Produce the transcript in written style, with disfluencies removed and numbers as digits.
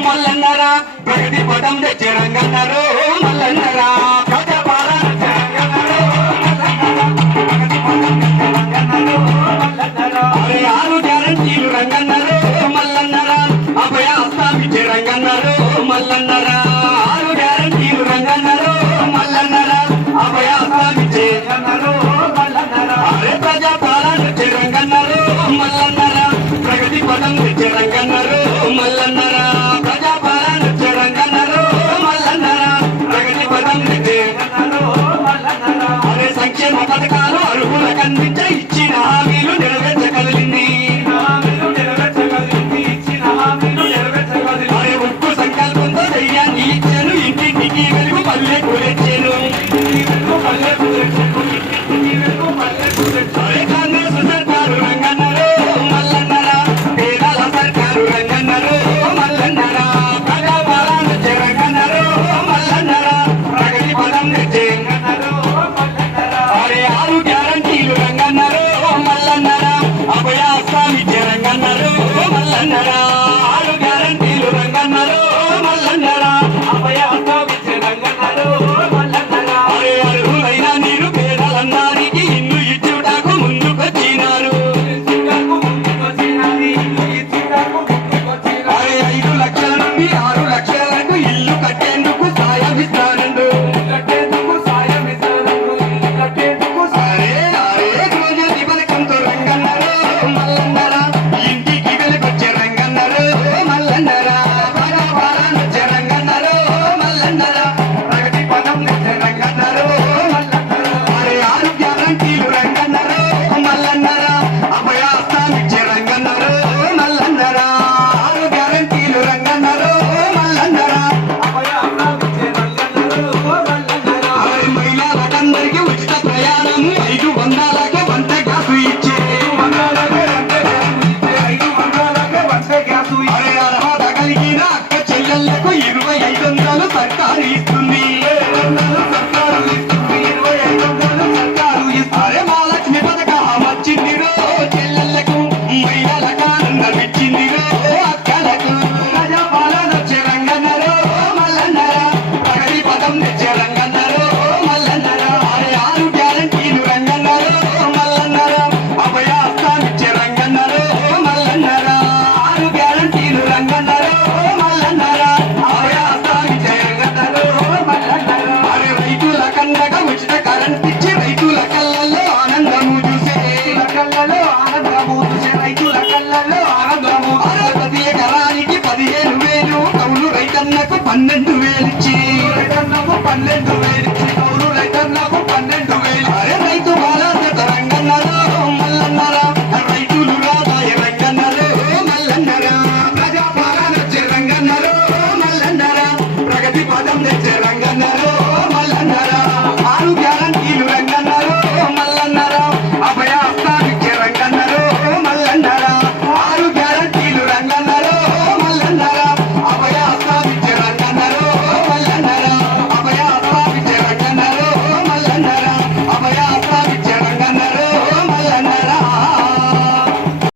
మల్లన్నరా ప్రగతి పదం తెచ్చే రంగన్నరు మల్లన్నరా ఆరు గ్యారంటీలు రంగన్నరు మల్లన్నరా అభయ హస్తామిచ్చే రంగన్నరు మల్లన్నరా ఆరు గ్యారంటీలు రంగన్నరు మల్లన్నరా అభయ హస్తామిచ్చే ప్రజా పాలన రంగన్నరు మల్లన్నరా ప్రగతి పదం తెచ్చే రంగన్నరు మల్లన్నరా ప్రజా పాలన రంగన్నరు మల్లన్నరా ప్రగతి పదం తెచ్చే అదే సంక్షేమ పథకాలు అర్హులకు అందించే ఇచ్చిన హామీలు నెరవేర్చగలిగింది అదే ఉక్కు సంకల్పంతో ధైర్యాన్ని ఇచ్చాను ఇంటింటికి వెలుగు పల్లె కూరెచ్చాను కాంగ్రెస్ సర్కారు రంగన్నరు మల్లన్నరా పేదల సర్కారు రంగన్నరు మల్లన్నరా ప్రజా పాలన రంగన్నరు మల్లన్నరా ప్రగతి పదం తెచ్చే ఆరు గ్యారంటీలు రంగన్నరు మల్లన్నరా అభయ హస్తామిచ్చే రంగన్నరు మల్లన్నరా ఆరు గ్యారంటీలు రంగన్నరు మల్లన్నరా అభయ హస్తామిచ్చే రంగన్నరు మల్లన్నరా అర్హులైన నీరు పేదలందరికీ ఇల్లు ఇచ్చుటకు ముందుకొచ్చినారు 5 లక్షల నుండి 6 లక్షలకు ఇల్లు కట్టేందుకు సాయం ఇస్తానండు మల్లన్నరా ఇంటికి వెలుగొచ్చే రంగన్నరు మల్లన్నరా ప్రజా పాలన రంగన్నరు మల్లన్నరా ప్రగతి పదం తెచ్చే రంగన్నరు ఆరు గ్యారంటీలు రంగన్నరు మల్లన్నరా అభయ హస్తామిచ్చే రంగన్నరు మల్లన్నరా ఆరు గ్యారంటీలు రంగన్నరు మల్లన్నరా మహిళలకందరికీ ఉచిత ప్రయాణము 500కే వంట గ్యాసు ఇచ్చే అర్హత కలిగిన అక్క చెల్లెళ్లకు 2500 సర్కారు ఇస్తుంది మహాలక్ష్మి పథకం వచ్చిందిరో చెల్లెళ్లకు మహిళలకు ఆనందం ఇచ్చిందిరో అక్కలకు ప్రజా పాలన వచ్చే రంగన్నరు మల్లన్నరా ప్రగతి పదం తెచ్చే రంగన్నరు మల్లన్నరా ఆరు గ్యారంటీలు రంగన్నరు మల్లన్నరా అభయ హస్తామిచ్చే రంగన్నరు మల్లన్నరా ఆరు గ్యారంటీలు రంగన్నరు మల్లన్నరా అభయ హస్తామిచ్చే రంగన్నరు మల్లన్నరా రైతుల కన్నడ ఉచిత కరెంట్ ఇచ్చి రైతుల కళ్ళల్లో ఆనందము చూసే రైతుల కళ్ళల్లో ఆనందము ప్రతి ఎకరానికి 15,000 కౌలు రైతన్నకు 12,000 ఇచ్చి